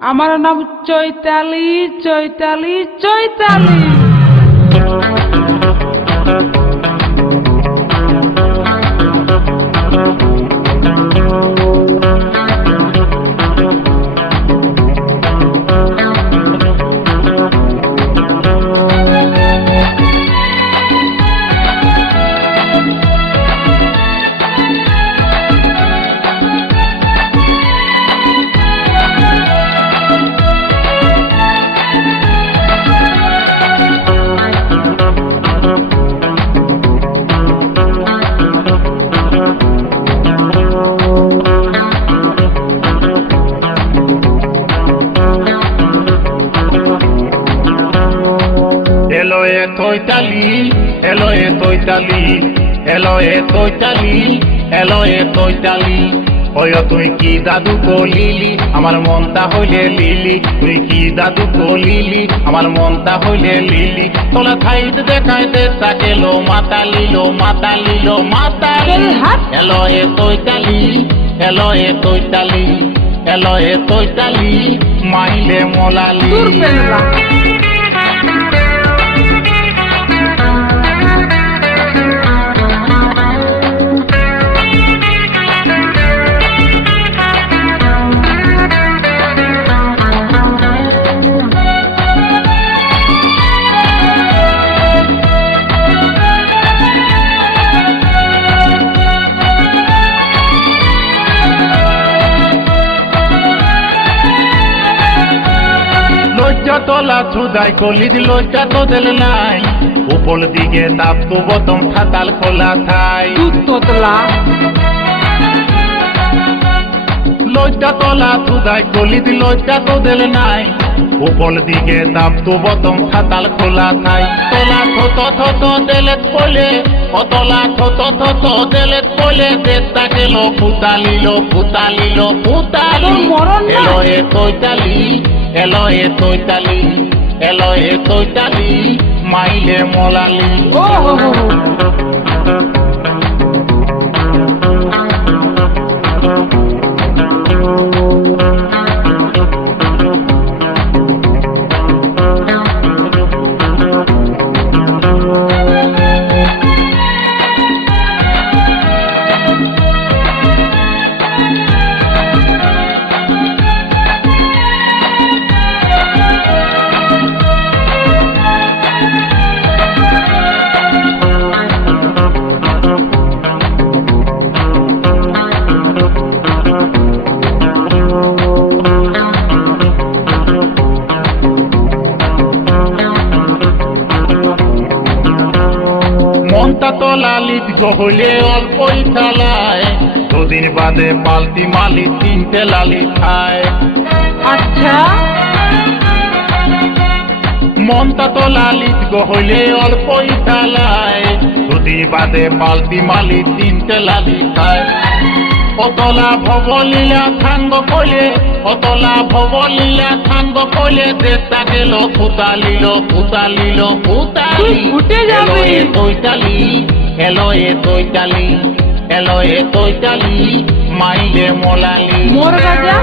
আমার নাম চৈতালি চৈতালি চৈতালি। চৈতালি এলো এ চৈতালি এলো এ চৈতালি এলো এ চৈতালি। ওই তুই কি জাদু কলিলি আমার মনটা হইলে লিলি, তুই কি জাদু কলিলি আমার মনটা হইলে লিলি। তোলা খাইতে দেখাইতে তাকেলো মাতালিলো মাতালিলো মাতালি। এলো এ চৈতালি এলো এ চৈতালি এলো এ চৈতালি মাইলে মোলালি। তোলা ছুদাই কলিজ লজ্জা তো দিল নাই, উপর দিকে তাপ তো বতম খাতাল খোলা থাই। তোতলা লজ্জা তোলা ছুদাই কলিজ লজ্জা তো দিল নাই, উপর দিকে তাপ তো বতম খাতাল খোলা থাই। তোলা থত থত দেলেত পলে অতলা থত থত দেলেত পলে দেশটা গেল ফুতালিলো ফুতালিলো ফুতালি। এলো এ চৈতালি এলো এ চৈতালি এলো এ চৈতালি মাইলে মোলালি। মনটা তো লালিত গহলে অল্পই চালায়, দুদিন বাদে পাল্টি মালি তিনটে লালি খায়। আচ্ছা মনটা তো লালিত গহলে অল্পই চালায়, দুদিন বাদে পাল্টি মালি তিনটে লালি খায়। অতলা ভবলীলা থাঙ্গ কলে অতলা ভবলীলা থাঙ্গ কলে দেশটা গেল ফুতালিল ফুতালিল ফুতালি। এলো এ চৈতালি এলো এ চৈতালি এলো এ চৈতালি মাইলে মোলালি। মোর রাজা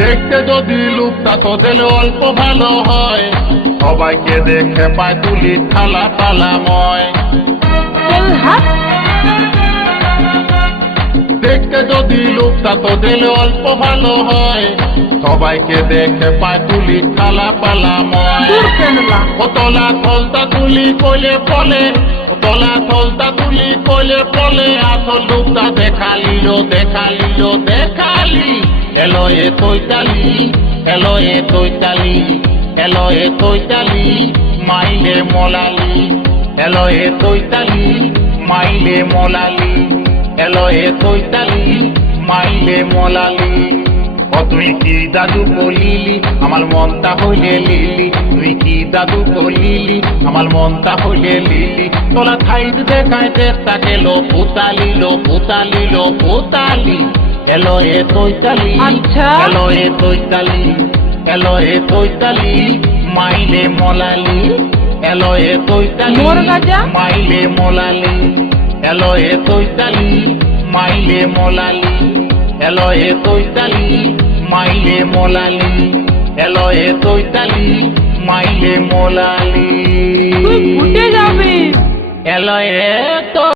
দেখতে যদি লুকটা তো দিলে অল্প ভালো হয়, সবাইকে দেখে পায় তুলি থালা পালাময়। দেখতে যদি লুকটা তো দিলে অল্প ভালো হয়, সবাইকে দেখে পায় তুলি থালা পালাময়। অতলা থলতা তুলি কইলে বলে অতলা থলতা তুলি কইলে বলে আসল লুকটা দেখালিল দেখালিল দেখালি। এলো এ চৈতালি এলো এ চৈতালি এলো এ চৈতালি মাইলে মোলালি। এলো এ চৈতালি মাইলে মোলালি এলো এ চৈতালি মাইলে মোলালি। ও তুই কি জাদু করলিলি আমার মনটা হইলে লিলি, তুই কি জাদু করলিলি আমার মনটা হইলে লিলি। তোলা খাইতে দেখায় চেষ্টা কেলো পুতালি লো পুতালি লো পুতালি। এলো এ তৈতালি আচ্ছা। এলো এ তৈতালি এলো এ তৈতালি মাইলে মলালি। এলো এ তৈতালি মোর গাজা? মাইলে মলালি। এলো এ তৈতালি মাইলে মলালি। এলো এ তৈতালি মাইলে মলালি। এলো এ তৈতালি মাইলে মলালি। তুই ফুটে যাবে। এলো এ তো